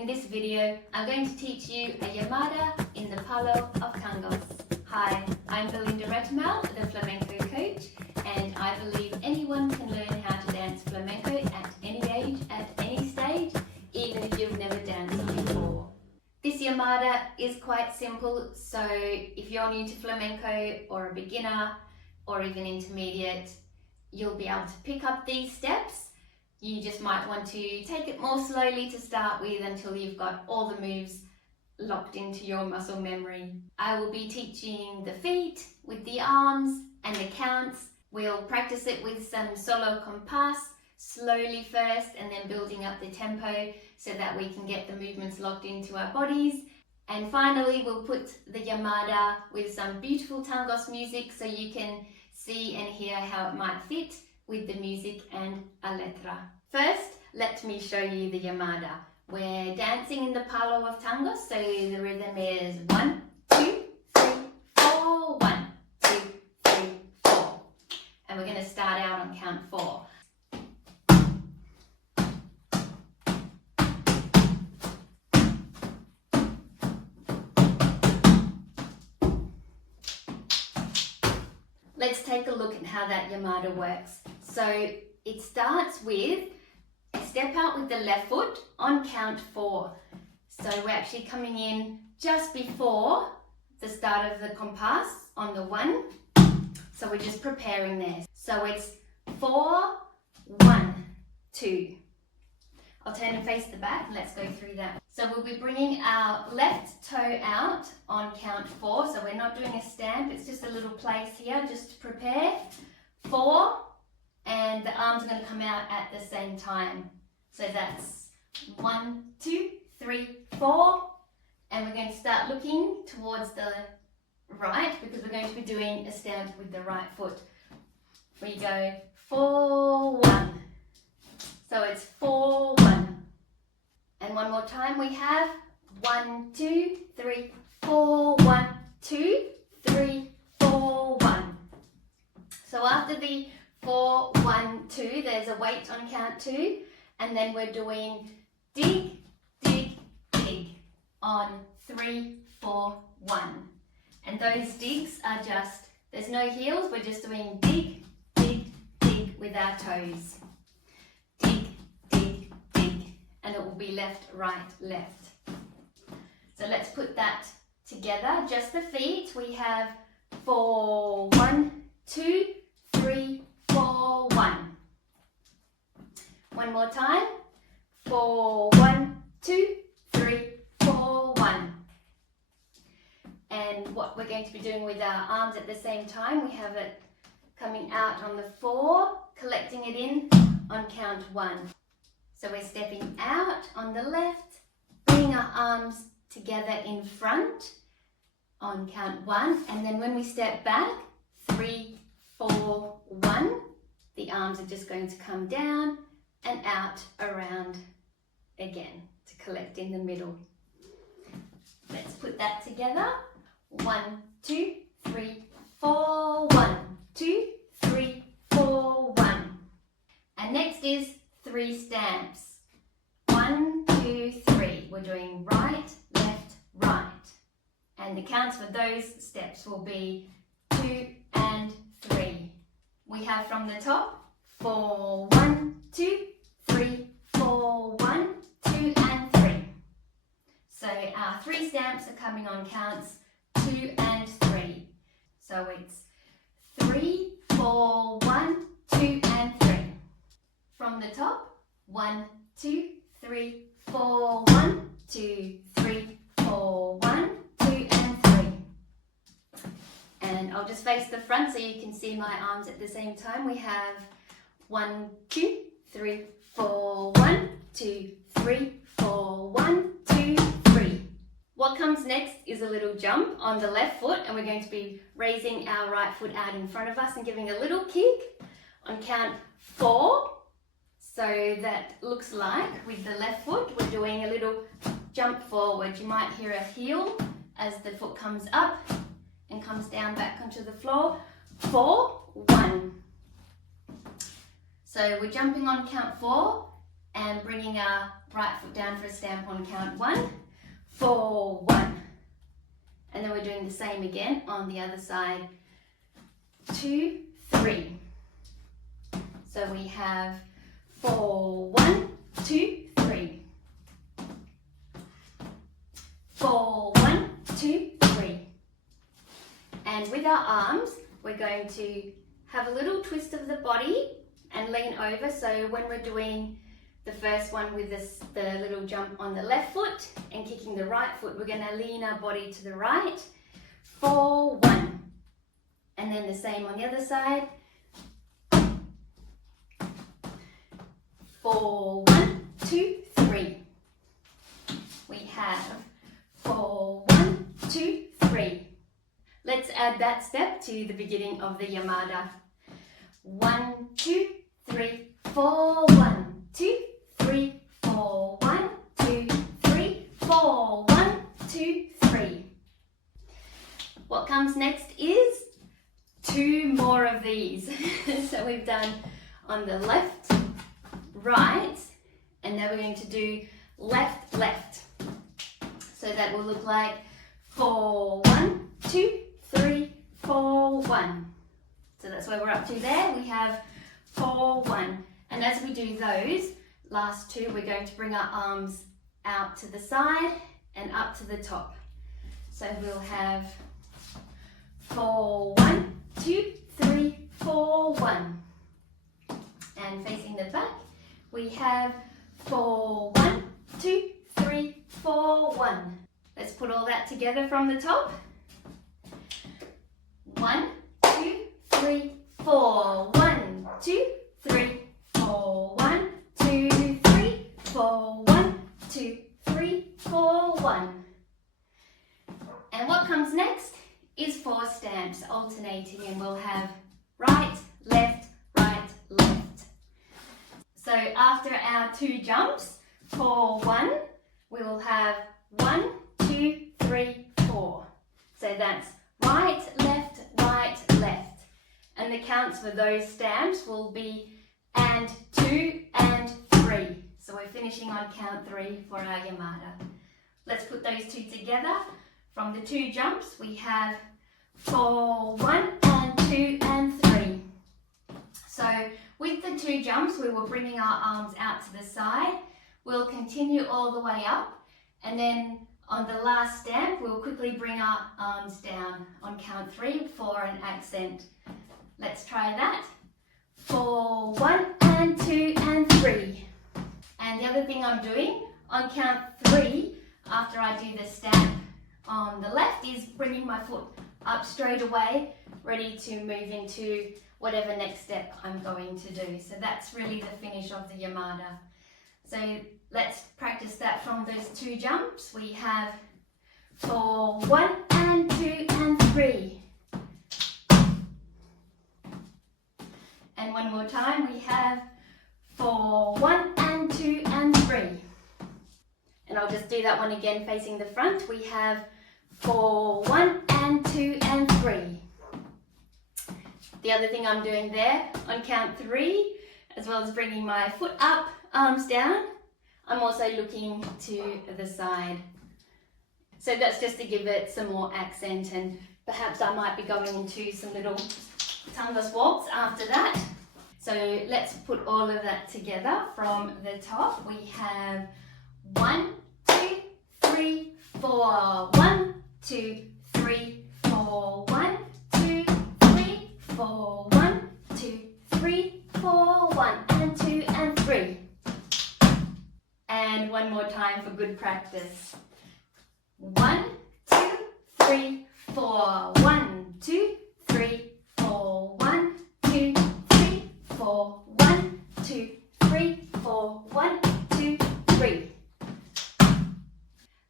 In this video, I'm going to teach you a llamada in the palo of tangos. Hi, I'm Belinda Retamal, the flamenco coach, and I believe anyone can learn how to dance flamenco at any age, at any stage, even if you've never danced before. This llamada is quite simple, so if you're new to flamenco or a beginner or even intermediate, you'll be able to pick up these steps. You just might want to take it more slowly to start with until you've got all the moves locked into your muscle memory. I will be teaching the feet with the arms and the counts. We'll practice it with some solo compás slowly first and then building up the tempo so that we can get the movements locked into our bodies. And finally, we'll put the llamada with some beautiful tangos music so you can see and hear how it might fit with the music and a letra. First, let me show you the llamada. We're dancing in the palo of tangos, so the rhythm is 1, 2, 3, 4, 1, 2, 3, 4. And we're going to start out on count 4. Let's take a look at how that llamada works. So it starts with a step out with the left foot on count 4. So we're actually coming in just before the start of the compás on the 1. So we're just preparing there. So it's 4, 1, 2. I'll turn and face the back and let's go through that. So we'll be bringing our left toe out on count 4. So we're not doing a stamp, it's just a little place here just to prepare. 4, and the arms are going to come out at the same time. So that's 1, 2, 3, 4. And we're going to start looking towards the right because we're going to be doing a stamp with the right foot. We go 4, 1. So it's 4, 1. And one more time we have 1, 2, 3, 4, 1, 2, 3, 4, 1. So after the 4, 1, 2, there's a wait on count 2, and then we're doing dig, dig, dig on 3, 4, 1. And those digs are just, there's no heels, we're just doing dig, dig, dig with our toes. Dig, dig, dig, and it will be left, right, left. So let's put that together. Just the feet, we have 4, 1, 2, 3, 4, 1. One more time. 4, 1, 2, 3, 4, 1. And what we're going to be doing with our arms at the same time, we have it coming out on the 4, collecting it in on count 1. So we're stepping out on the left, bringing our arms together in front on count 1, and then when we step back, 3, 4, 1, the arms are just going to come down and out around again to collect in the middle. Let's put that together. 1, 2, 3, 4, 1, 2, 3, 4, 1. And next is 3 stamps. 1, 2, 3. We're doing right, left, right. And the counts for those steps will be 2 and 3. We have from the top 4, 1, 2, 3, 4, 1, 2 and 3. So our 3 stamps are coming on counts 2 and 3. So it's 3, 4, 1, 2 and 3. From the top, 1, 2, 3, 4, 1, 2, 3, 4, 1, 2 and 3. And I'll just face the front so you can see my arms at the same time. We have 1, 2, 3, 4, 1, 2, 3, 4, 1, 2, 3. What comes next is a little jump on the left foot, and we're going to be raising our right foot out in front of us and giving a little kick on count 4. So that looks like with the left foot, we're doing a little jump forward. You might hear a heel as the foot comes up and comes down back onto the floor. 4, 1. So we're jumping on count 4 and bringing our right foot down for a stamp on count 1, 4, 1. And then we're doing the same again on the other side, 2, 3. So we have 4, 1, 2, 3. 4, 1, 2, 3. And with our arms, we're going to have a little twist of the body and lean over. So when we're doing the first one with the little jump on the left foot and kicking the right foot, we're going to lean our body to the right. 4, 1. And then the same on the other side. 4, 1, 2, 3. We have 4, 1, 2, 3. Let's add that step to the beginning of the Llamada. 1, 2, 3, 4, 1, 2, 3, 4, 1, 2, 3, 4, 1, 2, 3. What comes next is 2 more of these. So we've done on the left, right, and now we're going to do left, left. So that will look like 4, 1, 2, 3, 4, 1. So that's where we're up to there. We have 4, 1. And as we do those last 2, we're going to bring our arms out to the side and up to the top. So we'll have 4, 1, 2, 3, 4, 1. And facing the back, we have 4, 1, 2, 3, 4, 1. Let's put all that together from the top. 1, 2, 3, 4. 1, 2, 3, 4. 1, 2, 3, 4. 1, 2, 3, 4. 1. And what comes next is 4 stamps alternating, and we'll have right, left, right, left. So after our 2 jumps, 4, 1, we will have 1, 2, 3, 4. So that's right, left, right, left. And the counts for those stamps will be and 2 and 3. So we're finishing on count 3 for our Llamada. Let's put those 2 together. From the 2 jumps, we have 4, 1 and 2 and 3. So with the 2 jumps, we were bringing our arms out to the side. We'll continue all the way up, and then on the last stamp, we'll quickly bring our arms down on count 3 for an accent. Let's try that. 4, 1 and 2 and 3. And the other thing I'm doing on count 3, after I do the stamp on the left, is bringing my foot up straight away, ready to move into whatever next step I'm going to do. So that's really the finish of the Llamada. So let's practice that from those 2 jumps. We have 4, 1 and 2 and 3. And one more time, we have 4, 1 and 2 and 3. And I'll just do that one again facing the front. We have 4, 1 and 2 and 3. The other thing I'm doing there on count 3, as well as bringing my foot up, arms down, I'm also looking to the side. So that's just to give it some more accent, and perhaps I might be going into some little Tangos waltz after that. So let's put all of that together from the top. We have 1, 2, 3, 4. 1, 2, 3, 4. 1, 2, 3, 4. 1, 2, 3, 4. 1 and 2 and 3. And one more time for good practice. 1, 2, 3, 4. 1, 2, 3, 4. 1, 2, 3, 4. 1, 2, 3, 4. 1, 2, 3.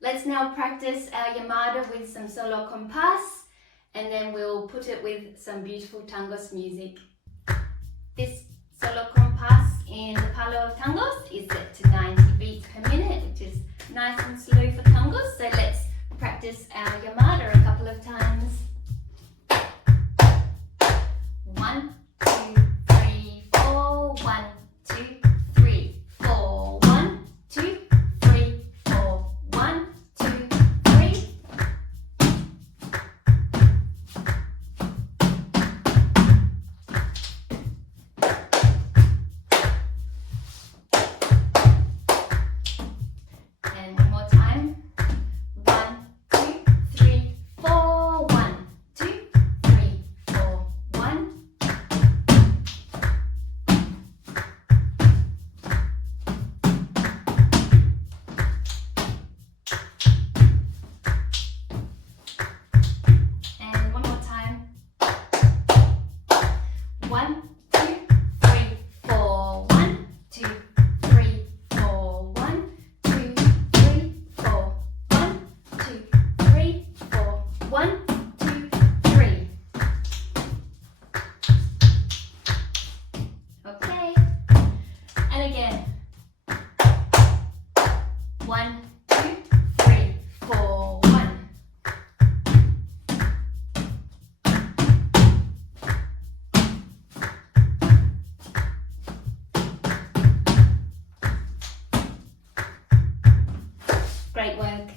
Let's now practice our Llamada with some solo compás, and then we'll put it with some beautiful Tangos music. This solo compás in the palo of Tangos is set to 90 beats per minute, which is nice and slow for Tangos. So let's practice our Llamada a couple of times. 1, 2, 3, 4. 1, 2, 3, 4. 1, 2, 1, 2, 3. Okay. And again. 1, 2, 3, 4, 1. Great work.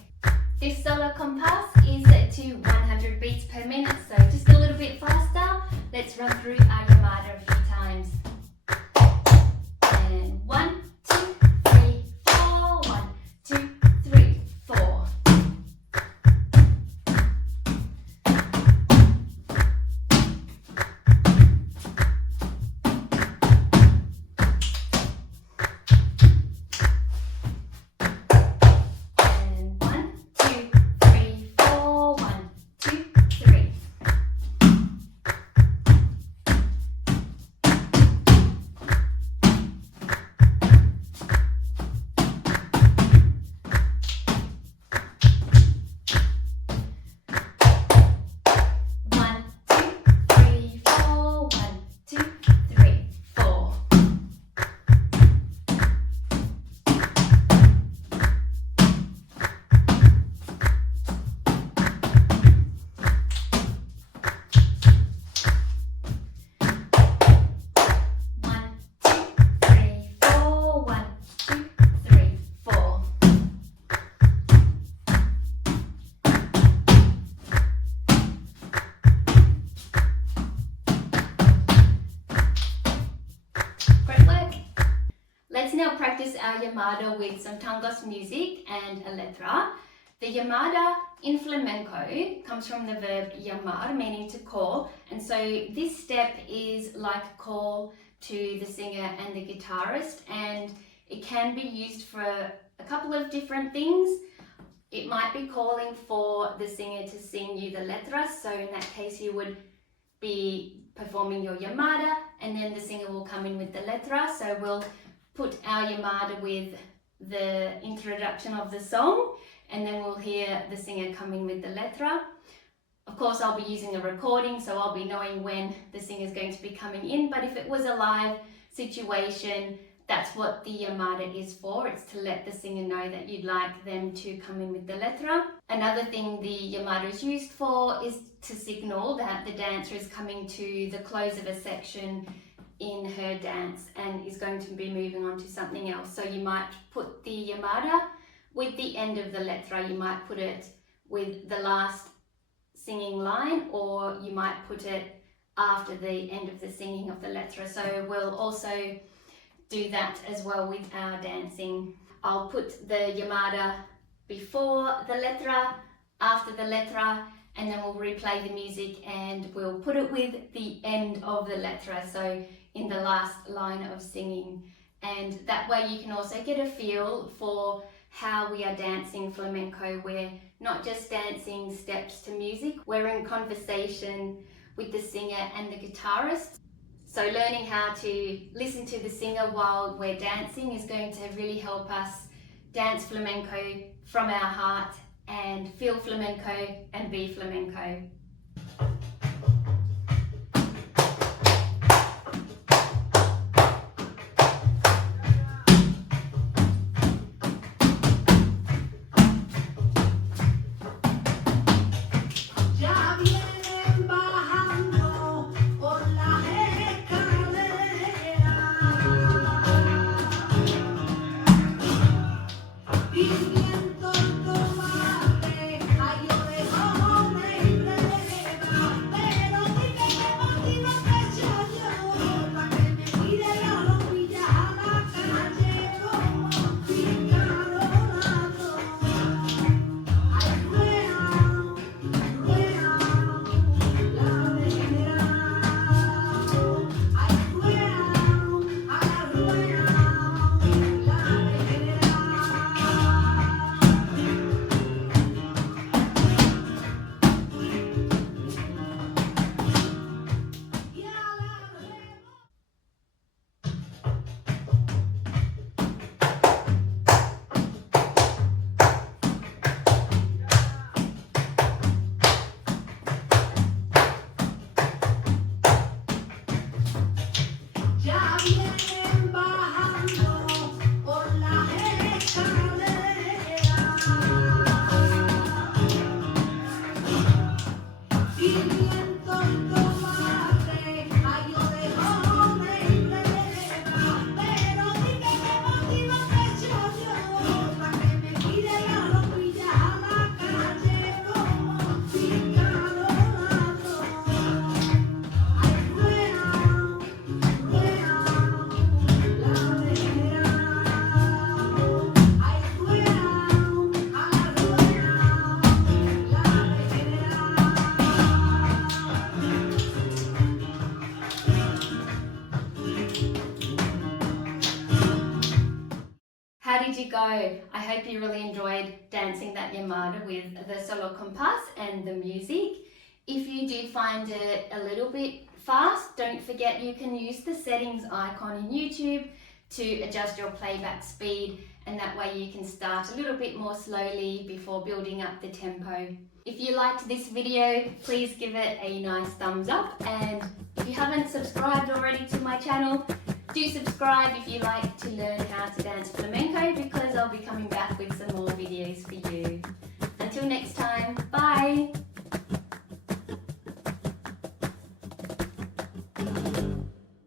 This solo compass is set to 100 beats per minute, so just a little bit faster. Let's run through our Llamada a few times. And 1, 2, 3, 4, 1, 2, 3, 4. Let's now practice our Llamada with some Tangos music and a letra. The Llamada in flamenco comes from the verb llamar, meaning to call, and so this step is like a call to the singer and the guitarist, and it can be used for a couple of different things. It might be calling for the singer to sing you the letra, so in that case you would be performing your Llamada and then the singer will come in with the letra. So we'll put our Llamada with the introduction of the song and then we'll hear the singer come in with the letra. Of course I'll be using a recording, so I'll be knowing when the singer is going to be coming in, but if it was a live situation, that's what the Llamada is for. It's to let the singer know that you'd like them to come in with the letra. Another thing the Llamada is used for is to signal that the dancer is coming to the close of a section in her dance and is going to be moving on to something else. So you might put the Llamada with the end of the letra. You might put it with the last singing line, or you might put it after the end of the singing of the letra. So we'll also do that as well with our dancing. I'll put the Llamada before the letra, after the letra, and then we'll replay the music and we'll put it with the end of the letra, so in the last line of singing. And that way you can also get a feel for how we are dancing flamenco. We're not just dancing steps to music, we're in conversation with the singer and the guitarist. So learning how to listen to the singer while we're dancing is going to really help us dance flamenco from our heart and feel flamenco and be flamenco. I hope you really enjoyed dancing that Llamada with the solo compás and the music. If you did find it a little bit fast, don't forget you can use the settings icon in YouTube to adjust your playback speed, and that way you can start a little bit more slowly before building up the tempo. If you liked this video, please give it a nice thumbs up, and if you haven't subscribed already to my channel, do subscribe if you like to learn